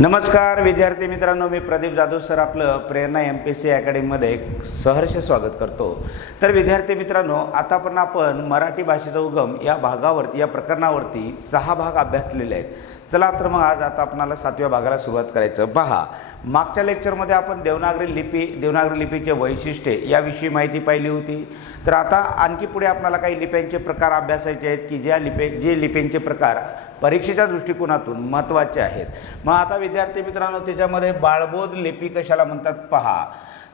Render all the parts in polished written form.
नमस्कार विद्यार्थी मित्रांनो, मी प्रदीप जाधव सर आपलं प्रेरणा MPSC अकॅडमीमध्ये सहर्ष स्वागत करतो। तर विद्यार्थी मित्रांनो, आतापर्यंत आपण मराठी भाषेचा उगम या भागावरती या प्रकरणावरती 6 भाग अभ्यासलेले आहेत। चला तर मग आज आपल्याला 7व्या भागाला सुरुवात करायचं। पहा, मागच्या लेक्चरमध्ये आपण देवनागरी लिपीचे वैशिष्ट्ये याविषयी माहिती पाहिली होती। तर आता आणखी पुढे आपल्याला काही लिप्यांचे प्रकार अभ्यासायचे आहेत की जे लिप्यांचे प्रकार परीक्षेच्या दृष्टिकोनातून महत्त्वाचे आहेत। मग आता विद्यार्थी मित्रांनो, त्याच्यामध्ये बाळबोध लिपी कशाला म्हणतात पहा।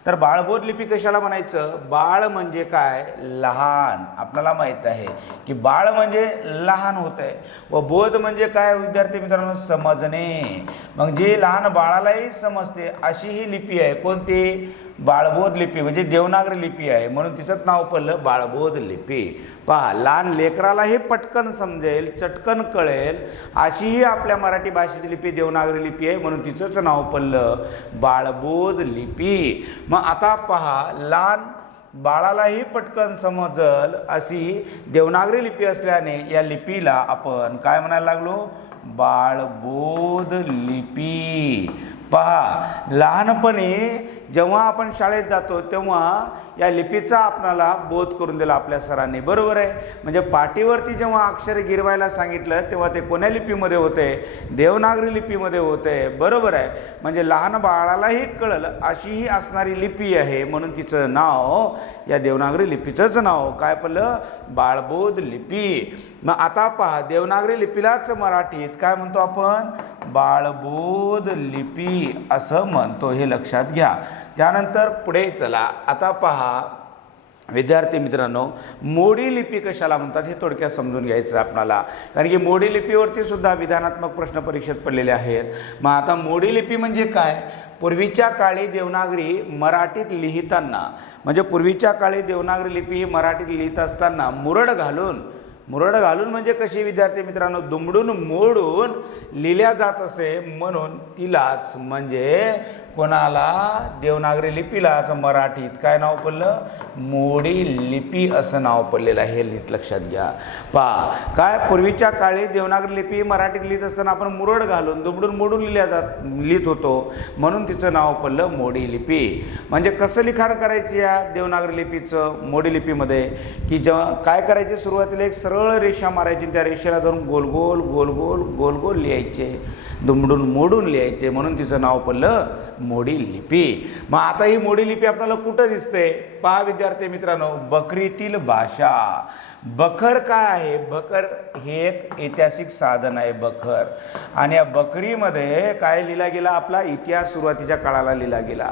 तर बाळबोध लिपी कशाला म्हणायचं? बाळ म्हणजे काय? लहान। आपल्याला माहित आहे की बाळ म्हणजे लहान होत आहे व बोध म्हणजे काय विद्यार्थी मित्रांनो? समजणे। मग जे लहान बाळालाही समजते अशी ही लिपी आहे। कोणती? बाळबोध लिपी म्हणजे देवनागरी लिपी आहे, म्हणून तिचंच नाव पडलं बाळबोध लिपी। पहा, लहान लेकरालाही पटकन समजेल, चटकन कळेल अशी ही आपल्या मराठी भाषेची लिपी देवनागरी लिपी आहे, म्हणून तिचंच नाव पडलं बाळबोध लिपी। मग आता पहा, लहान बाळालाही पटकन समजल अशी देवनागरी लिपी असल्याने या लिपीला आपण काय म्हणायला लागलो? बाळबोध लिपी। पहा, लहानपणी जेव्हा आपण शाळेत जातो तेव्हा या लिपीचा आपल्याला बोध करून दिला आपल्या सरांनी, बरोबर आहे? म्हणजे पाटीवरती जेव्हा अक्षरे गिरवायला सांगितलं तेव्हा ते कोण्या लिपीमध्ये होते? देवनागरी लिपीमध्ये होते, बरोबर आहे? म्हणजे लहान बाळालाही कळलं अशी ही असणारी लिपी आहे, म्हणून तिचं नाव, या देवनागरी लिपीचंच नाव काय पडलं? बाळबोध लिपी। मग आता पहा, देवनागरी लिपीलाच मराठीत काय म्हणतो आपण? बाळबोध लिपी असं म्हणतो, हे लक्षात घ्या। त्यानंतर पुढे चला। आता पहा विद्यार्थी मित्रांनो, मोडी लिपी कशाला म्हणतात हे थोडक्यात समजून घ्यायचं आपल्याला, कारण की मोडी लिपीवरती सुद्धा विधानात्मक प्रश्न परीक्षेत पडलेले आहेत। मग आता मोडी लिपी म्हणजे काय? पूर्वीच्या काळी देवनागरी मराठीत लिहिताना, म्हणजे पूर्वीच्या काळी देवनागरी लिपी ही मराठीत लिहित असताना मुरड घालून म्हणजे कशी विद्यार्थी मित्रांनो? दुमडून मोडून लिहिल्या जात असे, म्हणून तिलाच म्हणजे कोणाला? देवनागरी लिपीलाच मराठीत काय नाव पडलं? मोडी लिपी असं नाव पडलेलं आहे, हे लक्षात घ्या। पहा, काय पूर्वीच्या काळी देवनागरी लिपी मराठीत लिहित असताना आपण मुरड घालून दुमडून मोडून लिहित होतो, म्हणून तिचं नाव पडलं मोडी लिपी। म्हणजे कसं लिखाण करायचे या देवनागरी लिपीचं मोडी लिपीमध्ये? की जेव्हा काय करायचे, सुरुवातीला एक सरळ रेषा मारायची, त्या रेषेला धरून गोल गोल गोल गोल गोल गोल लिहायचे, दुमडून मोडून लिहायचे, म्हणून तिचं नाव पडलं मोडी लिपी। मग आता ही मोडी लिपी आपल्याला कुठं दिसते? पहा विद्यार्थी मित्रांनो, बखरीतील भाषा। बखर काय आहे? बखर हे एक ऐतिहासिक साधन आहे, बखर। आणि या बखरीमध्ये काय लिहिला गेला? आपला इतिहास सुरुवातीच्या काळाला लिहिला गेला।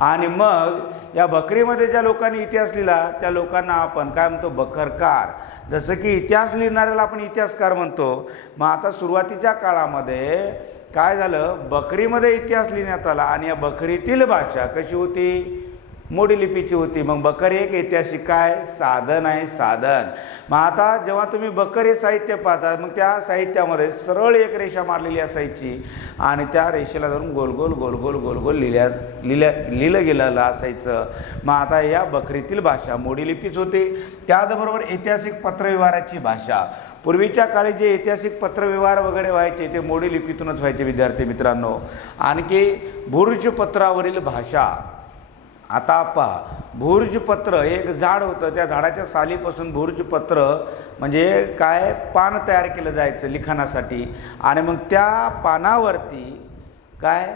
आणि मग या बखरीमध्ये ज्या लोकांनी इतिहास लिहिला त्या लोकांना आपण काय म्हणतो? बखरकार। जसं की इतिहास लिहिणाऱ्याला आपण इतिहासकार म्हणतो। मग आता सुरुवातीच्या काळामध्ये काय झालं? बखरीमध्ये इतिहास लिहिण्यात आला आणि या बखरीतील भाषा कशी होती? मोडी लिपीची होती। मग बखर एक ऐतिहासिक काय साधन आहे, साधन। मग आता जेव्हा तुम्ही बखर हे साहित्य पाहता, मग त्या साहित्यामध्ये सरळ एक रेषा मारलेली असायची आणि त्या रेषेला धरून गोल गोल गोल गोल गोल गोल लिहिलं गेलेलं असायचं। मग आता या बखरीतील भाषा मोडी लिपीच होती। त्याचबरोबर ऐतिहासिक पत्रव्यवहाराची भाषा, पूर्वीच्या काळी जे ऐतिहासिक पत्रव्यवहार वगैरे व्हायचे ते मोडी लिपीतूनच व्हायचे विद्यार्थी मित्रांनो। आणखी भूर्जपत्रावरील भाषा। आता पहा, भूर्जपत्र एक झाड होतं, त्या झाडाच्या सालीपासून भूर्जपत्र म्हणजे काय पान तयार केलं जायचं लिखाणासाठी, आणि मग त्या पानावरती काय,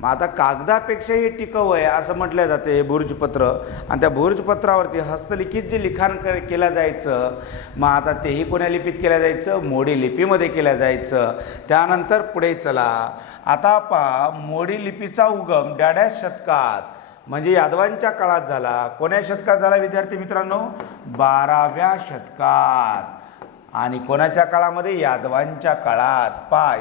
मग आता कागदापेक्षाही टिकाऊ आहे असं म्हटलं जाते हे भूर्जपत्र। आणि त्या भूर्जपत्रावरती हस्तलिखित जे लिखाण केलं जायचं, मग आता तेही कोण्या लिपीत केलं जायचं? मोडी लिपीमध्ये केलं जायचं। त्यानंतर पुढे चला। आता पहा, मोडी लिपीचा उगम डाड्या शतकात म्हणजे यादवांच्या काळात झाला। कोण्या शतकात झाला विद्यार्थी मित्रांनो? 12व्या शतकात। आणि कोणाच्या काळामध्ये? यादवांच्या काळात। पहा,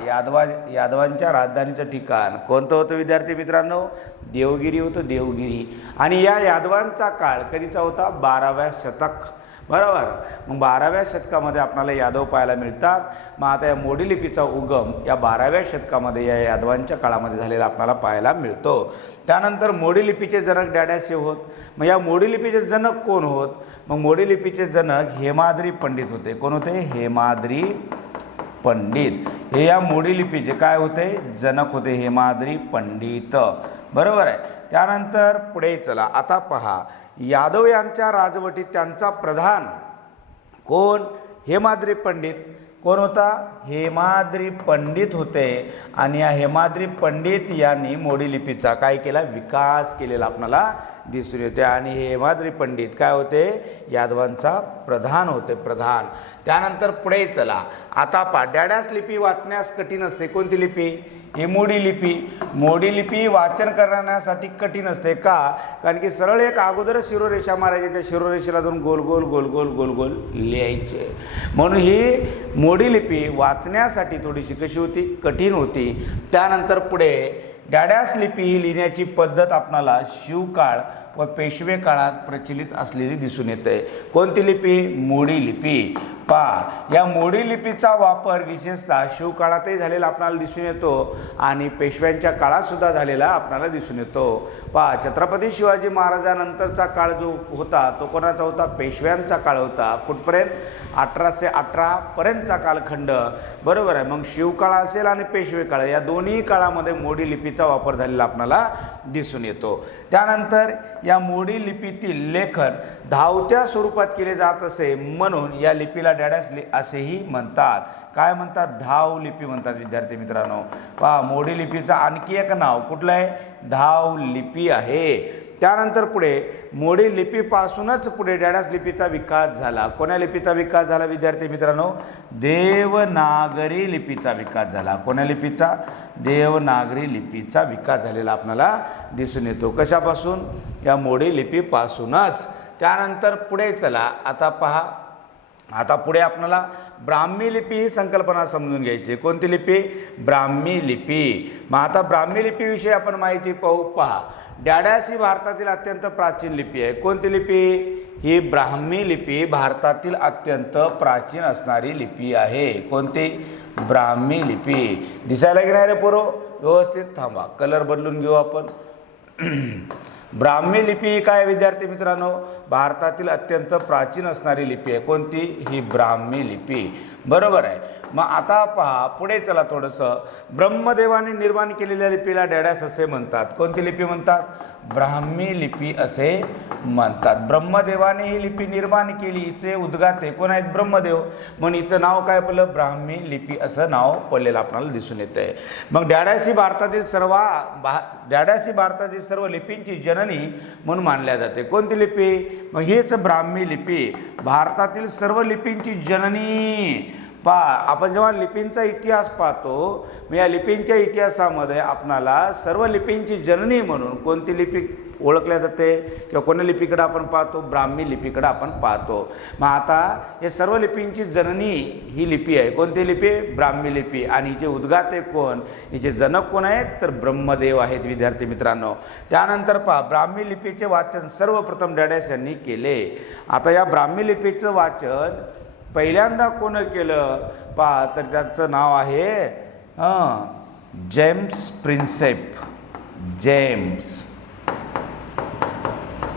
यादवांच्या राजधानीचं ठिकाण कोणतं होतं विद्यार्थी मित्रांनो? देवगिरी होतं, देवगिरी। आणि या यादवांचा काळ कधीचा होता? 12व्या शतक, बरोबर। मग 12व्या शतकामध्ये आपल्याला यादव पाहायला मिळतात। मग आता या मोडी लिपीचा उगम या 12व्या शतकामध्ये या यादवांच्या काळामध्ये झालेला आपल्याला पाहायला मिळतो। त्यानंतर मोडी लिपीचे जनक डॅड्यासे होत। मग या मोडी लिपीचे जनक कोण होत? मग मोडी लिपीचे जनक हेमाद्री पंडित होते। कोण होते? हेमाद्री पंडित, हे या मोडी लिपीचे काय होते, जनक होते, हेमाद्री पंडित, बरोबर आहे. त्यानंतर पुढे चला, आता पहा, यादव यांच्या राजवटीत त्यांचा प्रधान कोण, हेमाद्री पंडित. कोण होता, हेमाद्री पंडित होते. आणि या हेमाद्री पंडित यांनी मोडी लिपीचा काय केला, विकास केलेला आपल्याला दिसून येते. आणि हेमाद्री पंडित काय होते, यादवांचा प्रधान होते, प्रधान. त्यानंतर पुढे चला, आता पाड्याड्यास लिपी वाचण्यास कठीण असते. कोणती लिपी, ही मोडी लिपी. मोडी लिपी वाचन करण्यासाठी कठीण असते का, कारण की सरळ एक अगोदर शिरोरेषा मारायची, त्या शिरोरेषेला जाऊन गोल गोल गोल गोल गोल गोल लिहायचे. म्हणून ही मोडी लिपी वाचण्यासाठी थोडीशी कशी होती, कठीण होती. त्यानंतर पुढे डॅड्यास लिपी ही लिहिण्याची पद्धत आपणाला शिवकाळ व पेशवे काळात प्रचलित असलेली दिसून येते. कोणती लिपी, मोडी लिपी. या मोडी लिपीचा वापर विशेषतः शिवकाळातही झालेला आपल्याला दिसून येतो आणि पेशव्यांच्या काळात सुद्धा झालेला आपल्याला दिसून येतो. छत्रपती शिवाजी महाराजांनंतरचा काळ जो होता तो कोणाचा होता, पेशव्यांचा काळ होता. कुठपर्यंत, 1818 पर्यंतचा कालखंड, बरोबर आहे. मग शिवकाळ असेल आणि पेशवे काळ, या दोन्ही काळामध्ये मोडी लिपीचा वापर झालेला आपल्याला दिसून येतो. त्यानंतर या मोडी लिपीतील लेखन धावत्या स्वरूपात केले जात असे, म्हणून या लिपीला डॅड्यास असेही म्हणतात. काय म्हणतात, धाव लिपी म्हणतात. विद्यार्थी मित्रांनो, मोडी लिपीचं आणखी एक नाव कुठलं आहे, धाव लिपी आहे. त्यानंतर पुढे मोडी लिपीपासूनच पुढे डॅड्यास लिपीचा विकास झाला. कोण्या लिपीचा विकास झाला विद्यार्थी मित्रांनो, देवनागरी लिपीचा विकास झाला. कोण्या लिपीचा, देवनागरी लिपीचा विकास झालेला आपल्याला दिसून येतो. कशापासून, या मोडी लिपीपासूनच. त्यानंतर पुढे चला, आता पहा, आता पुढे आपल्याला ब्राह्मी लिपी ही संकल्पना समजून घ्यायची. कोणती लिपी, ब्राह्मी लिपी. मग आता ब्राह्मी लिपीविषयी आपण माहिती पाहू. पहा, डॅड्यास ही भारतातील अत्यंत प्राचीन लिपी आहे. कोणती लिपी, ही ब्राह्मी लिपी भारतातील अत्यंत प्राचीन असणारी लिपी आहे. कोणती, ब्राह्मी लिपी. दिसायला की नाही रे पोरो, व्यवस्थित थांबा, कलर बदलून घेऊ आपण. ब्राह्मी लिपी काय विद्यार्थी मित्रांनो, भारतातील अत्यंत प्राचीन असणारी लिपी आहे. कोणती, ही ब्राह्मी लिपी, बरोबर आहे. मग आता पहा, पुढे चला थोडंसं. ब्रह्मदेवाने निर्माण केलेल्या लिपीला डॅड्यास असे म्हणतात. कोणती लिपी म्हणतात, ब्राह्मी लिपी असे म्हणतात. ब्रह्मदेवाने ही लिपी निर्माण केली, हिचे उद्गाते कोण आहेत, ब्रह्मदेव. म्हणून हिचं नाव काय पडलं, ब्राह्मी लिपी असं नाव पडलेलं आपल्याला दिसून येत आहे. मग डॅड्यास ही भारतातील सर्व लिपींची जननी म्हणून मानल्या जाते. कोणती लिपी, मग हीच ब्राह्मी लिपी भारतातील सर्व लिपींची जननी. आपण जेव्हा लिपींचा इतिहास पाहतो, मग या लिपींच्या इतिहासामध्ये आपणाला सर्व लिपींची जननी म्हणून कोणती लिपी ओळखल्या जाते किंवा कोणत्या लिपीकडे आपण पाहतो, ब्राह्मी लिपीकडे आपण पाहतो. मग आता हे सर्व लिपींची जननी ही लिपी आहे. कोणती लिपी, ब्राह्मी लिपी. आणि हिचे उद्गाते कोण, हिचे जनक कोण आहेत, तर ब्रह्मदेव आहेत विद्यार्थी मित्रांनो. त्यानंतर ब्राह्मी लिपीचे वाचन सर्वप्रथम डॅड्यास यांनी केले. आता या ब्राह्मी लिपीचं वाचन पहिल्यांदा कोण केलं तर त्याचं नाव आहे जेम्स प्रिन्सेप. जेम्स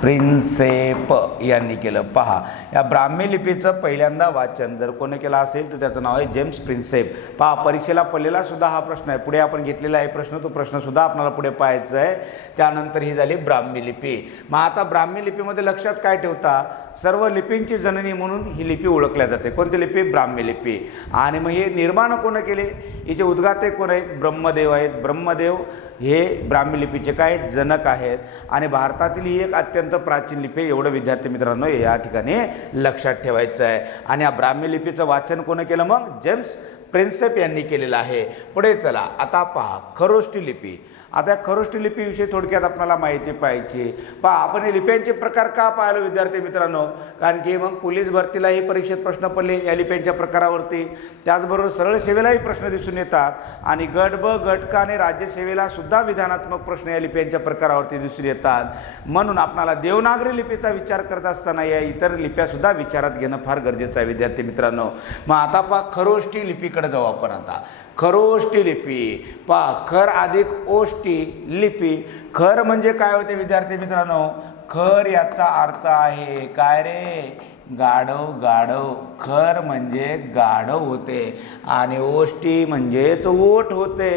प्रिन्सेप यांनी केलं. पहा, या ब्राह्मी लिपीचं पहिल्यांदा वाचन जर कोणी केलं असेल तर त्याचं नाव आहे जेम्स प्रिन्सेप. पहा, परीक्षेला पडलेला सुद्धा हा प्रश्न आहे. पुढे आपण घेतलेला आहे प्रश्न, तो प्रश्नसुद्धा आपल्याला पुढे पाहायचा आहे. त्यानंतर ही झाली ब्राह्मी लिपी. मग आता ब्राह्मी लिपीमध्ये लक्षात काय ठेवता, सर्व लिपींची जननी म्हणून ही लिपी ओळखल्या जाते. कोणती लिपी, ब्राह्मी लिपी. आणि मग हे निर्माण कोण केले, हिचे उद्गाते कोण आहेत, ब्रह्मदेव आहेत. ब्रह्मदेव हे ब्राह्मी लिपीचे काय जनक आहेत. आणि भारतातील ही एक अत्यंत प्राचीन लिपी, एवढं विद्यार्थी मित्रांनो या ठिकाणी लक्षात ठेवायचं आहे. आणि या ब्राह्मी लिपीचं वाचन कोण केलं, मग जेम्स प्रिन्सेप यांनी केलेलं आहे. पुढे चला, आता पहा खरोष्टी लिपी. आता खरोष्टी लिपीविषयी थोडक्यात आपल्याला माहिती पाहिजे. पहा, आपण हे लिप्यांचे प्रकार का पाहिलो विद्यार्थी मित्रांनो, कारण की मग पोलीस भरतीलाही परीक्षेत प्रश्न पडले या लिप्यांच्या प्रकारावरती. त्याचबरोबर सरळ सेवेलाही प्रश्न दिसून येतात आणि गट ब, गट क आणि राज्यसेवेला सुद्धा विधानात्मक प्रश्न या लिप्यांच्या प्रकारावरती दिसून येतात. म्हणून आपल्याला देवनागरी लिपीचा विचार करत असताना या इतर लिप्यासुद्धा विचारात घेणं फार गरजेचं आहे विद्यार्थी मित्रांनो. मग आता पहा खरोष्टी लिपीकडे जाऊ आपण. आता खरोष्टी लिपी. पहा, खर अधिक ओष्टी लिपी. खर म्हणजे काय होते विद्यार्थी मित्रांनो, खर याचा अर्थ आहे काय रे, गाढव गाढव, खर म्हणजे गाढव होते आणि ओष्टी म्हणजेच ओठ होते.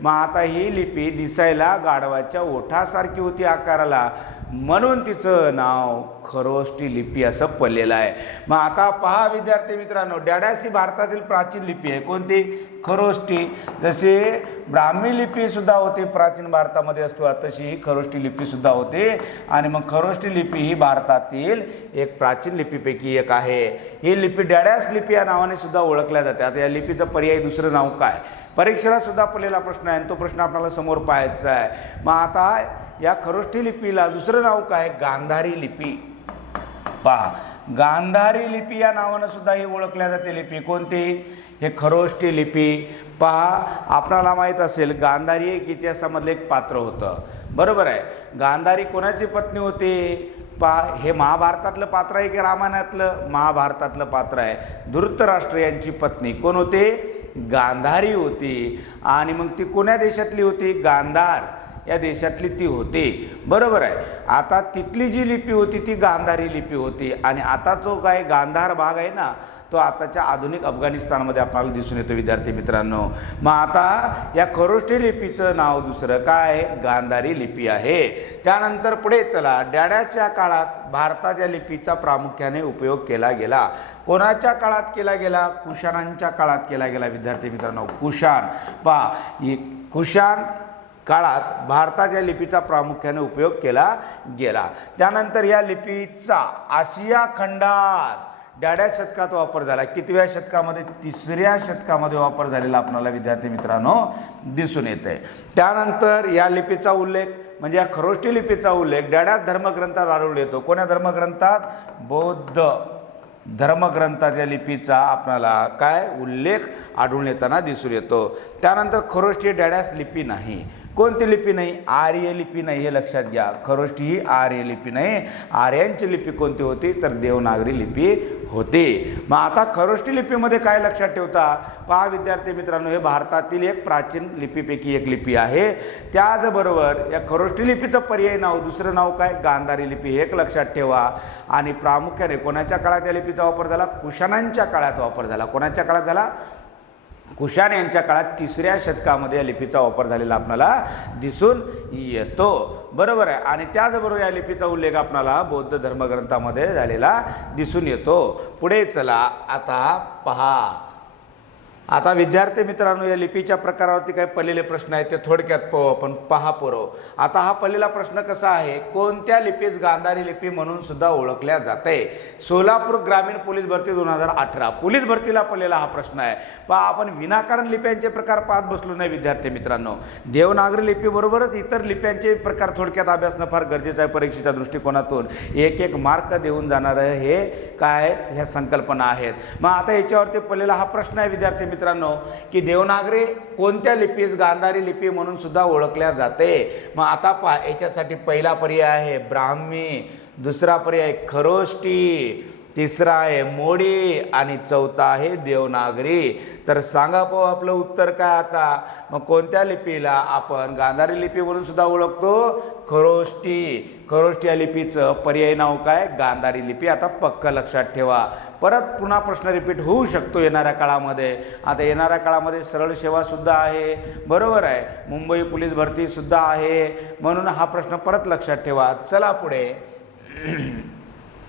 मग आता ही लिपी दिसायला गाढवाच्या ओठासारखी होती आकाराला, म्हणून तिचं नाव खरोष्टी लिपी असं पडलेलं आहे. मग आता पहा विद्यार्थी मित्रांनो, डॅडॅस ही भारतातील प्राचीन लिपी आहे. कोणती? खरोष्टी. जसे ब्राह्मी लिपी सुद्धा होती प्राचीन भारतामध्ये असतो, तशी ही खरोष्टी लिपी सुद्धा होते. आणि मग खरोष्टी लिपी ही भारतातील एक प्राचीन लिपीपैकी एक आहे. ही लिपी डॅडॅस लिपी या नावाने सुद्धा ओळखल्या जाते. आता या लिपीचं पर्यायी दुसरं नाव काय? परीक्षेला सुद्धा पडलेला प्रश्न आहे, तो प्रश्न आपल्याला समोर पाहायचा आहे. मग आता या खरोष्टी लिपीला दुसरं नाव काय? गांधारी लिपी. पहा, गांधारी लिपी या नावानं सुद्धा ही ओळखल्या जाते लिपी. कोणती? हे खरोष्टी लिपी. पहा, आपल्याला माहीत असेल गांधारी एक इतिहासामधलं एक पात्र होतं, बरोबर आहे. गांधारी कोणाची पत्नी होती? पहा, हे महाभारतातलं पात्र आहे की रामायणातलं? महाभारतातलं पात्र आहे. धृतराष्ट्र यांची पत्नी कोण होती? गांधारी होती. आणि मग ती कोण्या देशातली होती? गांधार या देशातली ती होती, बरोबर आहे. आता तिथली जी लिपी होती ती गांधारी लिपी होती. आणि आता तो काय गांधार भाग आहे ना, तो आताच्या आधुनिक अफगाणिस्तानमध्ये आपल्याला दिसून येतो विद्यार्थी मित्रांनो. मग आता या खरोष्टी लिपीचं नाव दुसरं काय? गांधारी लिपी आहे. त्यानंतर पुढे चला, डॅडॅसच्या काळात भारतात या लिपीचा प्रामुख्याने उपयोग केला गेला. कोणाच्या काळात केला गेला? कुशाणांच्या काळात केला गेला विद्यार्थी मित्रांनो. कुशाण. पहा, कुशाण काळात भारतात या लिपीचा प्रामुख्याने उपयोग केला गेला. त्यानंतर या लिपीचा आशिया खंडात डॅडॅस शतकात वापर झाला. कितव्या शतकामध्ये? 3ऱ्या शतकामध्ये वापर झालेला आपल्याला विद्यार्थी मित्रांनो दिसून येते. त्यानंतर या लिपीचा उल्लेख म्हणजे या खरोष्टी लिपीचा उल्लेख डॅडॅस धर्मग्रंथात आढळून येतो. कोण्या धर्मग्रंथात? बौद्ध धर्मग्रंथात या लिपीचा आपल्याला काय उल्लेख आढळून येताना दिसून येतो. त्यानंतर खरोष्टी डॅडॅस लिपी नाही. कोणती लिपी नाही? आर्य लिपी नाही, हे लक्षात घ्या. खरोष्टी ही आर्य लिपी नाही. आर्यांची लिपी कोणती होती? तर देवनागरी लिपी होती. मग आता खरोष्टी लिपीमध्ये काय लक्षात ठेवता? पहा विद्यार्थी मित्रांनो, हे भारतातील एक प्राचीन लिपीपैकी एक लिपी आहे. त्याचबरोबर या खरोष्टी लिपीचं पर्यायी नाव दुसरं नाव काय? गांधारी लिपी. हे एक लक्षात ठेवा. आणि प्रामुख्याने कोणाच्या काळात या लिपीचा वापर झाला? कुशाणांच्या काळात वापर झाला. कोणाच्या काळात झाला? कुशाण यांच्या काळात 3ऱ्या शतकामध्ये या लिपीचा वापर झालेला आपल्याला दिसून येतो, बरोबर आहे. आणि त्याचबरोबर या लिपीचा उल्लेख आपल्याला बौद्ध धर्मग्रंथामध्ये झालेला दिसून येतो. पुढे चला, आता पहा. आता विद्यार्थी मित्रांनो, या लिपीच्या प्रकारावरती काही पडलेले प्रश्न आहेत, ते थोडक्यात पाहू आपण. पहा पुरव. आता हा पहिला प्रश्न कसा आहे? कोणत्या लिपीस गांधारी लिपी म्हणून सुद्धा ओळखल्या जाते? सोलापूर ग्रामीण पोलीस भरती 2018 पोलीस भरतीला पडलेला हा प्रश्न आहे. पहा, आपण विनाकारण लिप्यांचे प्रकार पाहत बसलो नाही विद्यार्थी मित्रांनो. देवनागरी लिपी बरोबरच इतर लिप्यांचे प्रकार थोडक्यात अभ्यासणं फार गरजेचं आहे परीक्षेच्या दृष्टिकोनातून. एक एक मार्क देऊन जाणारं हे काय आहेत? ह्या संकल्पना आहेत. मग आता याच्यावरती पडलेला हा प्रश्न आहे विद्यार्थी मित्रांनो की देवनागरी कोणत्या लिपीस गांधारी लिपी म्हणून सुद्धा ओळखल्या जाते? मग आता पहा, याच्यासाठी पहिला पर्याय आहे ब्राह्मी, दुसरा पर्याय खरोष्टी, तिसरा आहे मोडी आणि चौथा आहे देवनागरी. तर सांगा पाहू आपलं उत्तर काय आता? मग कोणत्या लिपीला आपण गांधारी लिपी म्हणून सुद्धा ओळखतो? खरोष्टी. खरोष्टी या लिपीचं पर्यायी नाव काय? गांधारी लिपी. आता पक्क लक्षात ठेवा. परत पुन्हा प्रश्न रिपीट होऊ शकतो येणाऱ्या काळामध्ये. आता येणाऱ्या काळामध्ये सरळ सेवा सुद्धा आहे, बरोबर आहे. मुंबई पोलीस भरती सुद्धा आहे, म्हणून हा प्रश्न परत लक्षात ठेवा. चला पुढे.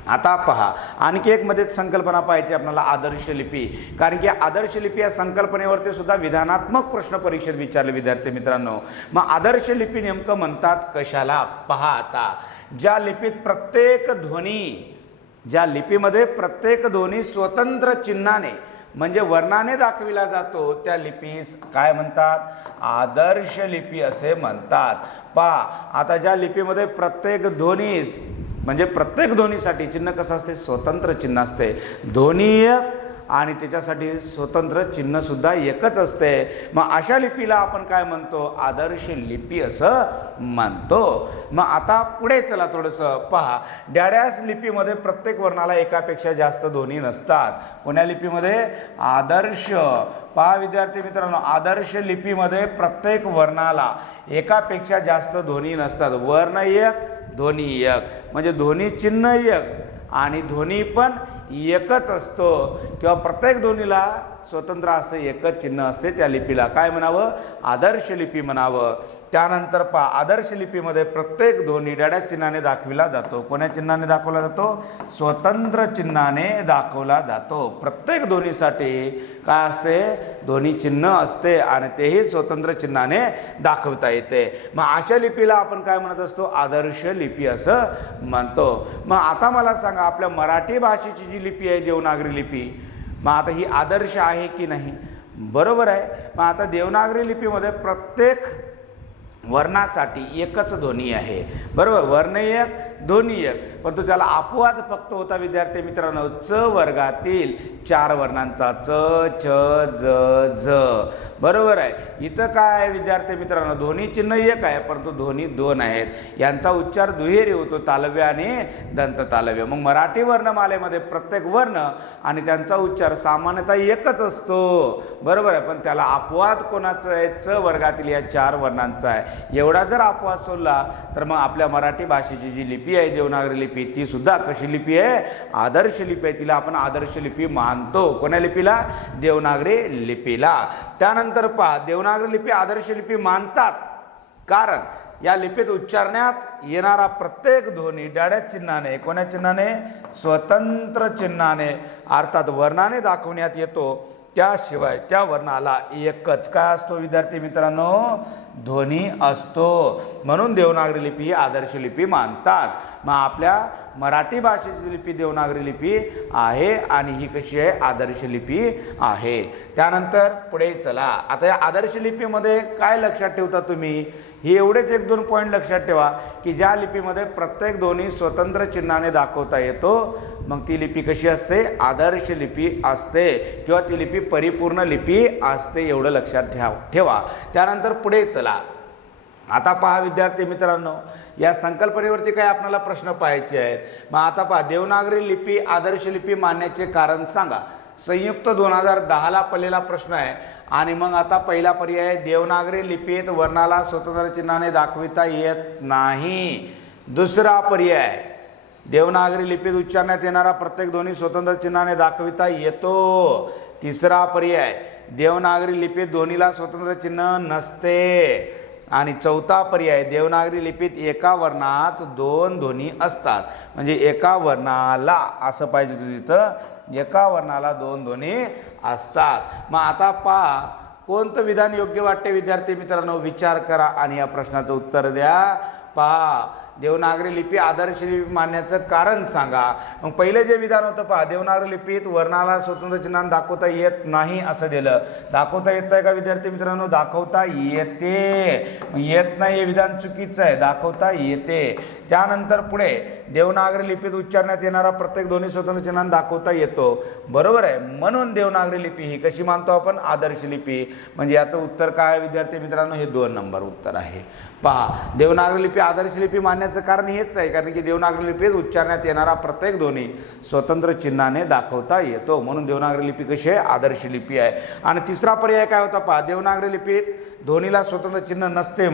आता पहा, आणखी एक मध्येच संकल्पना पाहायची आपल्याला, आदर्श लिपी. कारण की आदर्श लिपी या संकल्पनेवरती सुद्धा विधानात्मक प्रश्न परीक्षेत विचारले विद्यार्थी मित्रांनो. मग आदर्श लिपी नेमकं म्हणतात कशाला? पहा, आता ज्या लिपीत प्रत्येक ध्वनी, ज्या लिपीमध्ये प्रत्येक ध्वनी स्वतंत्र चिन्हाने म्हणजे वर्णाने दाखविला जातो, त्या लिपीस काय म्हणतात? आदर्श लिपी असे म्हणतात. पहा, आता ज्या लिपीमध्ये प्रत्येक ध्वनी म्हणजे प्रत्येक ध्वनीसाठी चिन्ह कसं असते? स्वतंत्र चिन्ह असते. ध्वनी एक आणि त्याच्यासाठी स्वतंत्र चिन्ह सुद्धा एकच असते. मग अशा लिपीला आपण काय म्हणतो? आदर्श लिपी असं म्हणतो. मग आता पुढे चला थोडंसं पहा. डॅडॅस लिपीमध्ये प्रत्येक वर्णाला एकापेक्षा जास्त ध्वनी नसतात. कोण्या लिपीमध्ये? आदर्श. पहा विद्यार्थी मित्रांनो, आदर्श लिपीमध्ये प्रत्येक वर्णाला एकापेक्षा जास्त ध्वनी नसतात. वर्ण एक, ध्वनी एक, म्हणजे ध्वनी चिन्ह एक आणि ध्वनी पण एकच असतो किंवा प्रत्येक ध्वनीला स्वतंत्र असं एकच चिन्ह असते, त्या लिपीला काय म्हणावं? आदर्श लिपी म्हणावं. त्यानंतर पहा, आदर्श लिपीमध्ये प्रत्येक ध्वनी डॅडॅश चिन्हाने दाखविला जातो. कोण्या चिन्हाने दाखवला जातो? स्वतंत्र चिन्हाने दाखवला जातो. प्रत्येक ध्वनीसाठी काय असते? ध्वनी चिन्ह असते आणि तेही स्वतंत्र चिन्हाने दाखवता येते. मग अशा लिपीला आपण काय म्हणत असतो? आदर्श लिपी असं म्हणतो. मग आता मला सांगा, आपल्या मराठी भाषेची जी लिपी आहे देवनागरी लिपी, मग आता ही आदर्श आहे की नाही? बरोबर आहे. मग आता देवनागरी लिपीमध्ये प्रत्येक वर्णासाठी एकच ध्वनी आहे, बरोबर? वर्ण एक, ध्वनी एक, परंतु त्याला अपवाद फक्त होता विद्यार्थी मित्रांनो च वर्गातील 4 वर्णांचा, च, छ, ज, झ. बरोबर आहे. इथं काय आहे विद्यार्थी मित्रांनो? ध्वनी चिन्ह एक आहे परंतु ध्वनी 2 आहेत. यांचा उच्चार दुहेरी होतो, तालव्य आणि दंत तालव्य. मग मराठी वर्णमालेमध्ये प्रत्येक वर्ण आणि त्यांचा उच्चार सामान्यतः एकच असतो, बरोबर आहे. पण त्याला अपवाद कोणाचं आहे? च वर्गातील या 4 वर्णांचा आहे. एवढा जर अपवाद सोडला तर मग आपल्या मराठी भाषेची जी लिपी आहे देवनागरी लिपी, ती सुद्धा कशी लिपी आहे? आदर्श लिपी आहे. तिला आपण आदर्श लिपी मानतो. कोण्या लिपीला? देवनागरी लिपीला. त्यानंतर पहा, देवनागरी लिपी आदर्श लिपी मानतात कारण या लिपीत उच्चारण्यात येणारा प्रत्येक ध्वनी डॅडॅश चिन्हाने, कोण्या चिन्हाने? स्वतंत्र चिन्हाने अर्थात वर्णाने दाखवण्यात येतो. त्याशिवाय त्या वर्णाला एकच काय असतो विद्यार्थी मित्रांनो? ध्वनी असतो. म्हणून देवनागरी लिपी ही आदर्श लिपी मानतात. मग आपल्या मराठी भाषेची लिपी देवनागरी लिपी आहे आणि ही कशी आहे? आदर्श लिपी आहे. त्यानंतर पुढे चला. आता या आदर्श लिपीमध्ये काय लक्षात ठेवता तुम्ही? हे एवढेच 1-2 पॉईंट लक्षात ठेवा की ज्या लिपीमध्ये प्रत्येक ध्वनी स्वतंत्र चिन्हाने दाखवता येतो, मग ती लिपी कशी असते? आदर्श लिपी असते किंवा ती लिपी परिपूर्ण लिपी असते. एवढं लक्षात ठेवा. त्यानंतर पुढे चला. आता पहा विद्यार्थी मित्रांनो, या संकल्पनेवरती काय आपल्याला प्रश्न पाहायचे आहेत. मग आता पहा, देवनागरी लिपी आदर्श लिपी मानण्याचे कारण सांगा. संयुक्त 2010ला पडलेला प्रश्न आहे. आणि मग आता पहिला पर्याय, देवनागरी लिपीत वर्णाला स्वतंत्र चिन्हाने दाखविता येत नाही. दुसरा पर्याय, देवनागरी लिपीत उच्चारण्यात येणारा प्रत्येक ध्वनी स्वतंत्र चिन्हाने दाखविता येतो. तिसरा पर्याय, देवनागरी लिपीत ध्वनीला स्वतंत्र चिन्ह नसते. आणि चौथा पर्याय, देवनागरी लिपीत एका वर्णात 2 ध्वनी असतात. म्हणजे एका वर्णाला असं पाहिजे तिथं, एका वर्णाला 2 ध्वनी असतात. मग आता पहा, कोणतं विधान योग्य वाटते विद्यार्थी मित्रांनो? विचार करा आणि या प्रश्नाचं उत्तर द्या. पहा, देवनागरी लिपी आदर्श लिपी मानण्याचं कारण सांगा. मग पहिले जे विधान होतं पहा, देवनागरी लिपीत वर्णाला स्वतंत्र चिन्हाने दाखवता येत नाही असं दिलं. दाखवता येत आहे का विद्यार्थी मित्रांनो? दाखवता येते. मग येत नाही हे विधान चुकीचं आहे, दाखवता येते. त्यानंतर पुढे, देवनागरी लिपीत उच्चारण्यात येणारा प्रत्येक ध्वनी स्वतंत्र चिन्हाने दाखवता येतो. बरोबर आहे. म्हणून देवनागरी लिपी ही कशी मानतो आपण? आदर्श लिपी. म्हणजे याचं उत्तर काय विद्यार्थी मित्रांनो? हे 2 नंबर उत्तर आहे. पहा, देवनागरी लिपी आदर्श लिपी मानण्याचं कारण हेच आहे, कारण की देवनागरी लिपीत उच्चारण्यात येणारा प्रत्येक ध्वनी स्वतंत्र चिन्हाने दाखवता येतो. म्हणून देवनागरी लिपी कशी आहे? आदर्श लिपी आहे. आणि तिसरा पर्याय काय होता पहा, देवनागरी लिपीत ध्वनीला स्वतंत्र चिन्ह नसते.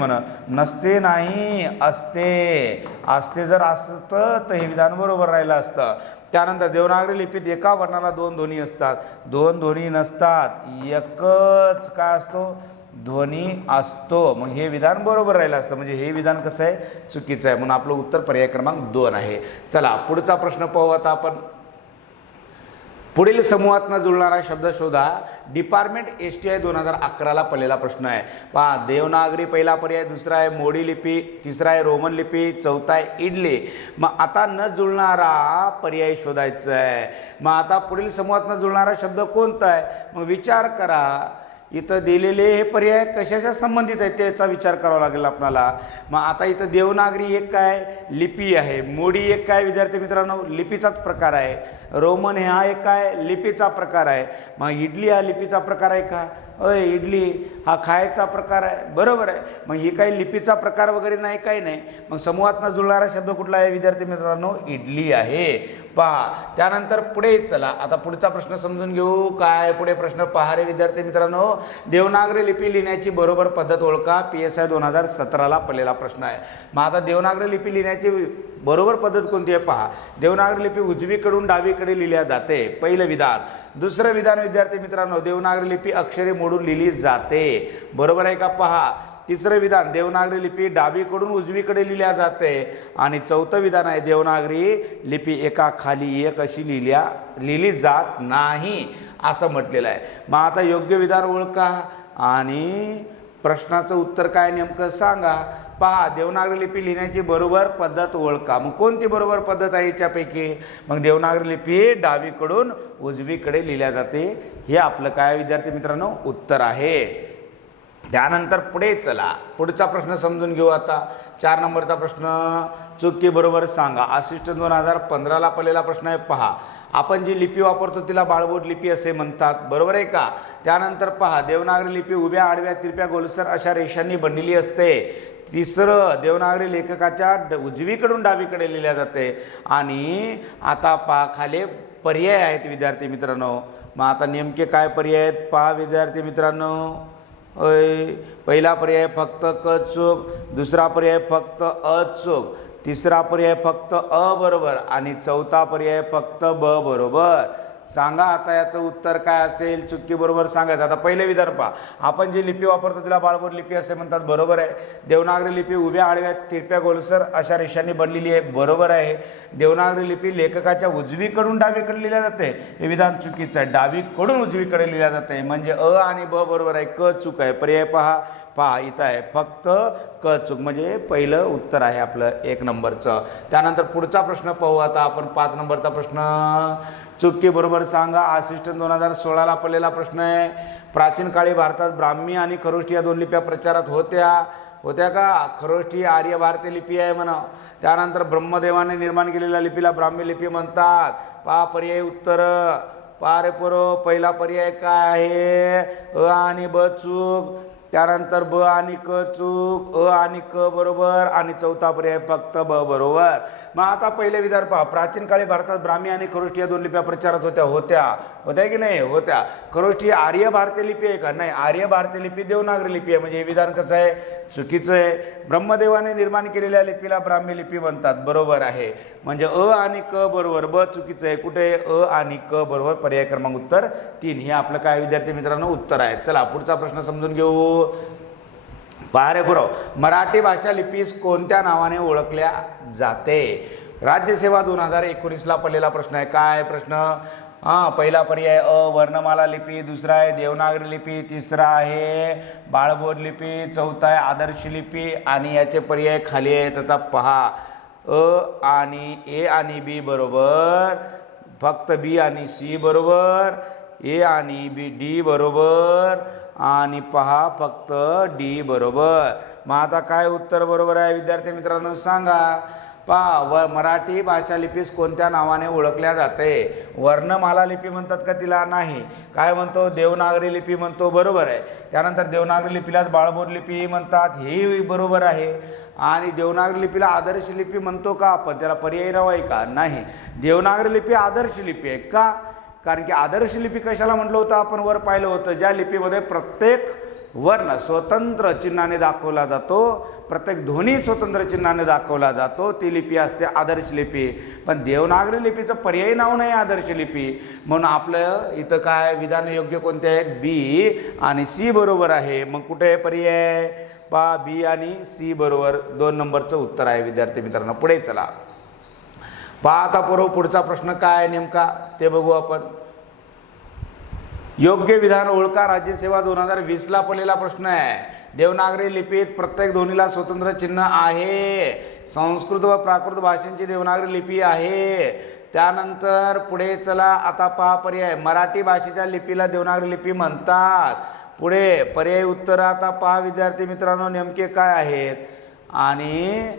नसते नाही, असते. असते जर असतं तर हे विधान बरोबर राहिलं असतं. त्यानंतर देवनागरी लिपीत एका वर्णाला 2 ध्वनी असतात. 2 ध्वनी नसतात, एकच काय असतो? ध्वनी असतो. मग हे विधान बरोबर राहिलं असतं. म्हणजे हे विधान कसं आहे? चुकीचं आहे. म्हणून आपलं उत्तर पर्याय क्रमांक 2 आहे. चला पुढचा प्रश्न पाहू आता आपण. पुढील समूहातनं जुळणारा शब्द शोधा. डिपार्टमेंट STI 2011ला पडलेला प्रश्न आहे. पहा, देवनागरी पहिला पर्याय, दुसरा आहे मोडी लिपी, तिसरा आहे रोमन लिपी, चौथा आहे इडली. मग आता न जुळणारा पर्याय शोधायचा आहे. मग आता पुढील समूहातनं जुळणारा शब्द कोणता आहे? मग विचार करा. इथं दिलेले हे पर्याय कशाच्या संबंधित आहे त्याचा विचार करावा लागेल आपल्याला. मग आता इथं देवनागरी एक काय? लिपी आहे. मोडी एक काय विद्यार्थी मित्रांनो? लिपीचाच प्रकार आहे. रोमन हा एक काय? लिपीचा प्रकार आहे. मग इडली हा लिपीचा प्रकार आहे का? अय इडली हा खायचा प्रकार आहे, बरोबर आहे. मग ही काही लिपीचा प्रकार वगैरे नाही, काही नाही. मग समूहातनं जुळणारा शब्द कुठला आहे विद्यार्थी मित्रांनो? इडली आहे. पहा त्यानंतर पुढे चला, आता पुढचा प्रश्न समजून घेऊ. काय पुढे प्रश्न पहा रे विद्यार्थी मित्रांनो. देवनागरी लिपी लिहिण्याची बरोबर पद्धत ओळखा. PSI 2017ला पडलेला प्रश्न आहे. मग आता देवनागरी लिपी लिहिण्याची बरोबर पद्धत कोणती आहे पहा. देवनागरी लिपी उजवीकडून डावीकडे लिहिल्या जाते, पहिलं विधान. दुसरं विधान विद्यार्थी मित्रांनो, देवनागरी लिपी अक्षरे मोडून लिहिली जाते, बरोबर आहे का पहा. तिसरं विधान, देवनागरी लिपी डावीकडून उजवीकडे लिहिल्या जाते. आणि चौथं विधान आहे, देवनागरी लिपी एका खाली एक अशी लिहिली जात नाही असं म्हटलेलं आहे. मग आता योग्य विधान ओळखा आणि प्रश्नाचं उत्तर काय नेमकं सांगा. पहा देवनागरी लिपी लिहिण्याची बरोबर पद्धत ओळखा. मग कोणती बरोबर पद्धत आहे याच्यापैकी? मग देवनागरी लिपी डावीकडून उजवीकडे लिहिल्या जाते, हे आपलं काय विद्यार्थी मित्रांनो उत्तर आहे. त्यानंतर पुढे चला, पुढचा प्रश्न समजून घेऊ. आता 4 नंबरचा प्रश्न, चुकी बरोबर सांगा. असिस्टंट 2015ला पडलेला प्रश्न आहे पहा. आपण जी लिपी वापरतो तिला बाळबोध लिपी असे म्हणतात, बरोबर आहे का. त्यानंतर पहा देवनागरी लिपी उभ्या आडव्या तिरप्या गोलसर अशा रेषांनी बनलेली असते. तिसरं, देवनागरी लेखकाच्या उजवीकडून डावीकडे लिहिल्या जाते. आणि आता पहा खाली पर्याय आहेत विद्यार्थी मित्रांनो. मग आता नेमके काय पर्याय आहेत पहा विद्यार्थी मित्रांनो. पहिला पर्याय फक्त क चूक, दुसरा पर्याय फक्त अ चूक, तिसरा पर्याय फक्त अ बरोबर आणि चौथा पर्याय फक्त ब बरोबर. सांगा आता याचं उत्तर काय असेल. चुकी बरोबर सांगायचं. आता पहिले विधान पहा, आपण जी लिपी वापरतो तिला बाळबोध लिपी असे म्हणतात, बरोबर आहे. देवनागरी लिपी उभ्या आडव्या तिरप्या गोलसर अशा रेषांनी बनलेली आहे, बरोबर आहे. देवनागरी लिपी लेखकाच्या उजवीकडून डावीकडे लिहिल्या जाते, हे विधान चुकीचं आहे. डावीकडून उजवीकडे लिहिल्या जाते म्हणजे अ आणि ब बरोबर आहे, क चूक आहे. पर्याय पहा इथं आहे फक्त क चूक, म्हणजे पहिलं उत्तर आहे आपलं 1 नंबरचं. त्यानंतर पुढचा प्रश्न पाहू आता आपण. 5 नंबरचा प्रश्न, चुकी बरोबर सांगा. असिस्टंट 2016ला पडलेला प्रश्न आहे. प्राचीन काळी भारतात ब्राह्मी आणि खरोष्टी या 2 लिप्या प्रचारात होत्या का? खरोष्टी आर्य भारतीय लिपी आहे म्हणा. त्यानंतर ब्रह्मदेवाने निर्माण केलेल्या लिपीला ब्राह्मी लिपी म्हणतात. पहा पर्याय उत्तर पहा रे पोरो. पहिला पर्याय काय आहे? अ आणि ब चूक. त्यानंतर ब आणि क चूक, अ आणि क बरोबर आणि चौथा पर्याय फक्त ब बरोबर. मग आता पहिले विधान पहा. प्राचीन काळी भारतात ब्राह्मी आणि खरोष्टी या 2 लिप्या प्रचारात होत्या की नाही? होत्या. खरोष्टी आर्य भारतीय लिपी आहे का? नाही, आर्य भारतीय लिपी देवनागरी लिपी आहे, म्हणजे हे विधान कसं आहे? चुकीचं आहे. ब्रह्मदेवाने निर्माण केलेल्या लिपीला ब्राह्मी लिपी म्हणतात, बरोबर आहे. म्हणजे अ आणि क बरोबर, ब चुकीचं आहे. कुठे? अ आणि क बरोबर. पर्याय क्रमांक उत्तर 3 हे आपलं काय विद्यार्थी मित्रांनो उत्तर आहे. चला पुढचा प्रश्न समजून घेऊ. पहा रे बरोबर, मराठी भाषा लिपीस कोणत्या नावाने ओळखल्या जाते? राज्यसेवा 2019ला पडलेला प्रश्न आहे. काय प्रश्न? पहिला पर्याय अ वर्णमाला लिपी, दुसरा आहे देवनागरी लिपी, तिसरा आहे बाळबोध लिपी, चौथा आहे आदर्श लिपी आणि याचे पर्याय खाली आहेत. आता पहा अ आणि ए आणि बी बरोबर, फक्त बी आणि सी बरोबर, ए आणि बी डी बरोबर आणि पहा फक्त डी बरोबर. मग आता काय उत्तर बरोबर आहे विद्यार्थी मित्रांनो सांगा. पहा मराठी भाषा लिपीस कोणत्या नावाने ओळखल्या जाते? वर्णमाला लिपी म्हणतात का तिला? नाही. काय म्हणतो? देवनागरी लिपी म्हणतो, बरोबर आहे. त्यानंतर देवनागरी लिपीलाच बाळबोध लिपी म्हणतात, हेही बरोबर आहे. आणि देवनागरी लिपीला आदर्श लिपी म्हणतो का आपण? त्याला पर्यायी नाव आहे का? नाही. देवनागरी लिपी आदर्श लिपी आहे का? कारण की आदर्श लिपी कशाला म्हटलं होतं आपण? वर पाहिलं होतं, ज्या लिपीमध्ये प्रत्येक वर्ण स्वतंत्र चिन्हाने दाखवला जातो, प्रत्येक ध्वनी स्वतंत्र चिन्हाने दाखवला जातो, ती लिपी असते आदर्श लिपी. पण देवनागरी लिपीचं पर्यायी नाव नाही आदर्श लिपी, म्हणून आपलं इथं काय विधान योग्य कोणते आहेत? बी आणि सी बरोबर आहे. मग कुठे आहे पर्याय? पहा बी आणि सी बरोबर. 2 नंबरचं उत्तर आहे विद्यार्थी मित्रांनो. पुढे चला. पहा आता पुढचा प्रश्न काय आहे नेमका ते बघू आपण. योग्य विधान ओळखा. राज्यसेवा 2020ला पडलेला प्रश्न आहे. देवनागरी लिपीत प्रत्येक ध्वनीला स्वतंत्र चिन्ह आहे. संस्कृत व प्राकृत भाषांची देवनागरी लिपी आहे. त्यानंतर पुढे चला. आता पहा पर्याय. मराठी भाषेच्या लिपीला देवनागरी लिपी म्हणतात. पुढे पर्याय उत्तर आता पहा विद्यार्थी मित्रांनो नेमके काय आहेत. आणि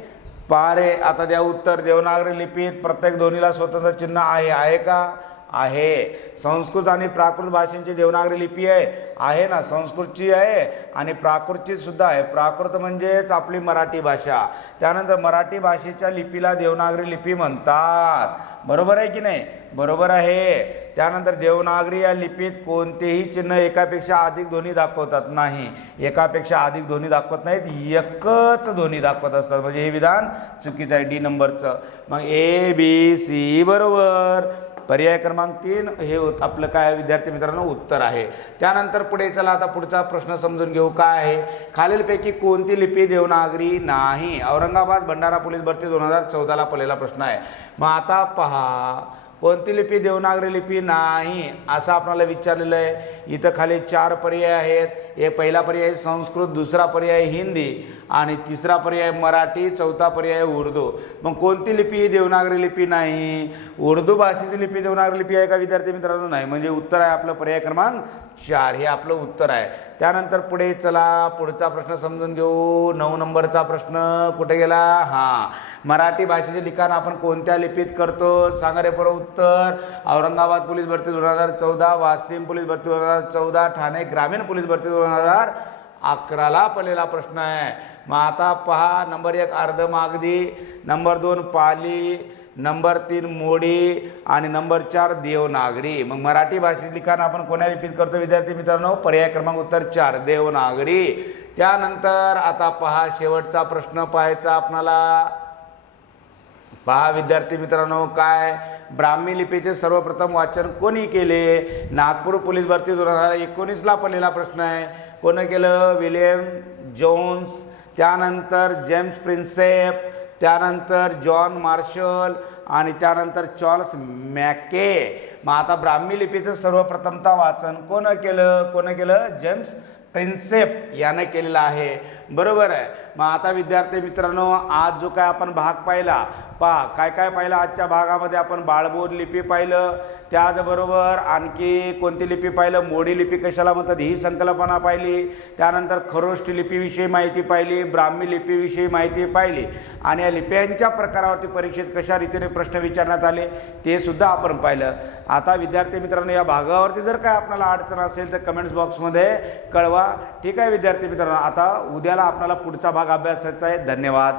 पहा रे आता द्या उत्तर. देवनागरी लिपीत प्रत्येक ध्वनीला स्वतंत्र चिन्ह आहे का? आहे. संस्कृत आणि प्राकृत भाषांची देवनागरी लिपी आहे ना, संस्कृतची आहे आणि प्राकृतची सुद्धा आहे. प्राकृत म्हणजेच आपली मराठी भाषा. त्यानंतर मराठी भाषेच्या लिपीला देवनागरी लिपी म्हणतात. बरोबर आहे की नाही? बरोबर आहे. त्यानंतर देवनागरी या लिपीत कोणतेही चिन्ह एकापेक्षा अधिक ध्वनी दाखवतात नाही. एकापेक्षा अधिक ध्वनी दाखवत नाहीत, एकच ध्वनी दाखवत असतात. म्हणजे हे विधान चुकीचं आहे, डी नंबरचं. मग ABC बरोबर. पर्याय क्रमांक 3 हे आपलं काय विद्यार्थी मित्रांनो उत्तर आहे. त्यानंतर पुढे चला आता पुढचा प्रश्न समजून घेऊ. काय आहे? खालीलपैकी कोणती लिपी देवनागरी नाही? औरंगाबाद भंडारा पोलीस भरती 2014ला पडलेला प्रश्न आहे. मग आता पहा, कोणती लिपी देवनागरी लिपी नाही असं आपल्याला विचारलेलं आहे. इथं खाली 4 पर्याय आहेत. एक पहिला पर्याय संस्कृत, दुसरा पर्याय हिंदी आणि तिसरा पर्याय मराठी, चौथा पर्याय उर्दू. मग कोणती लिपी ही देवनागरी लिपी नाही? उर्दू भाषेची लिपी देवनागरी लिपी आहे का विद्यार्थी मित्रांनो? नाही. म्हणजे उत्तर आहे आपलं पर्याय क्रमांक 4 हे आपलं उत्तर आहे. त्यानंतर पुढे चला पुढचा प्रश्न समजून घेऊ. 9 नंबरचा प्रश्न कुठे गेला? हां, मराठी भाषेचे लिखाण आपण कोणत्या लिपीत करतो? सांगा रे बरं उत्तर. औरंगाबाद पोलीस भरती 2014, वाशिम पोलीस भरती 2014, ठाणे ग्रामीण पोलीस भरती 2011ला पडलेला प्रश्न आहे. मग आता पहा, number 1 Ardhamagadhi, number 2 Pali, number 3 मोडी आणि नंबर 4 देवनागरी. मग मराठी भाषेचे लिखाण आपण कोण्या लिपीत करतो विद्यार्थी मित्रांनो? पर्याय क्रमांक उत्तर 4 देवनागरी. त्यानंतर आता पहा शेवटचा प्रश्न पाहायचा आपल्याला. पहा विद्यार्थी मित्रांनो, काय ब्राह्मी लिपीचे सर्वप्रथम वाचन कोणी केले? नागपूर पोलीस भरती 2019ला पडलेला प्रश्न आहे. कोणी केलं? विलियम जोन्स, त्यानंतर जेम्स प्रिन्सेप, त्यानंतर जॉन मार्शल आणि त्यानंतर चार्ल्स मॅके. मग आता ब्राह्मी लिपीचं सर्वप्रथमता वाचन कोण केलं? जेम्स प्रिन्सेप यानं केलेलं आहे. बरोबर आहे. मग आता विद्यार्थी मित्रांनो, आज जो काय आपण भाग पाहिला, पहा काय काय पाहिलं आजच्या भागामध्ये. आपण बाळबोध लिपी पाहिलं, त्याचबरोबर आणखी कोणती लिपी पाहिलं? मोडी लिपी कशाला म्हणतात ही संकल्पना पाहिली. त्यानंतर खरोष्टी लिपीविषयी माहिती पाहिली, ब्राह्मी लिपीविषयी माहिती पाहिली आणि या लिप्यांच्या प्रकारावरती परीक्षेत कशा रीतीने प्रश्न विचारण्यात आले ते सुद्धा आपण पाहिलं. आता विद्यार्थी मित्रांनो, या भागावरती जर काय आपल्याला अडचण असेल तर कमेंट्स बॉक्समध्ये कळवा. ठीक आहे विद्यार्थी मित्रांनो, आता उद्याला आपल्याला पुढचा भाग अभ्यासायचा आहे. धन्यवाद.